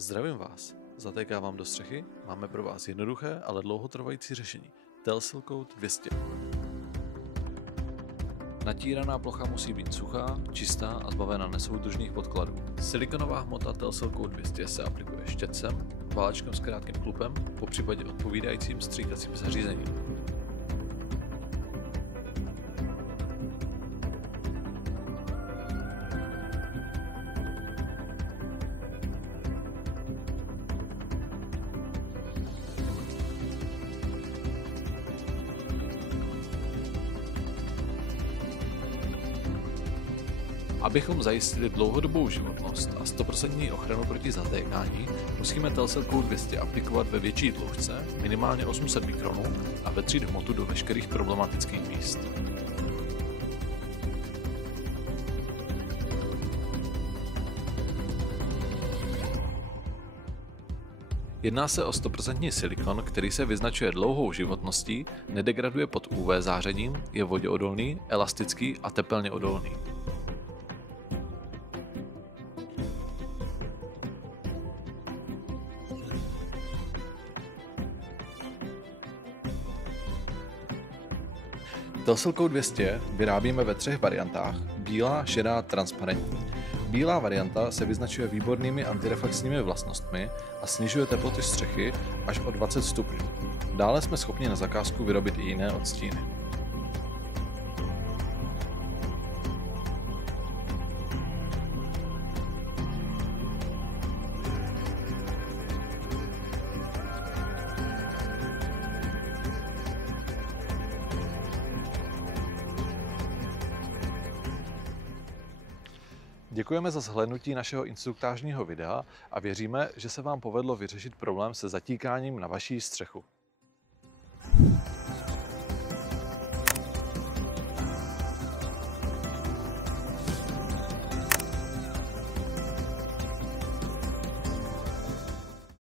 Zdravím vás. Zatéká vám do střechy? Máme pro vás jednoduché, ale dlouhotrvající řešení. Telsil Coat 200. Natíraná plocha musí být suchá, čistá a zbavena nesoudržných podkladů. Silikonová hmota Telsil Coat 200 se aplikuje štětcem, válečkem s krátkým klupem, popřípadě odpovídajícím stříkacím zařízením. Abychom zajistili dlouhodobou životnost a 100% ochranu proti zatékání, musíme Telsil Coat 200 aplikovat ve větší tloušťce, minimálně 800 mikronů, a vetřít hmotu do veškerých problematických míst. Jedná se o 100% silikon, který se vyznačuje dlouhou životností, nedegraduje pod UV zářením, je voděodolný, elastický a tepelně odolný. Telsil Coat 200 vyrábíme ve 3 variantách: bílá, šedá, transparentní. Bílá varianta se vyznačuje výbornými antireflexními vlastnostmi a snižuje teploty střechy až o 20 stupňů. Dále jsme schopni na zakázku vyrobit i jiné odstíny. Děkujeme za zhlédnutí našeho instruktážního videa a věříme, že se vám povedlo vyřešit problém se zatíkáním na vaší střechu.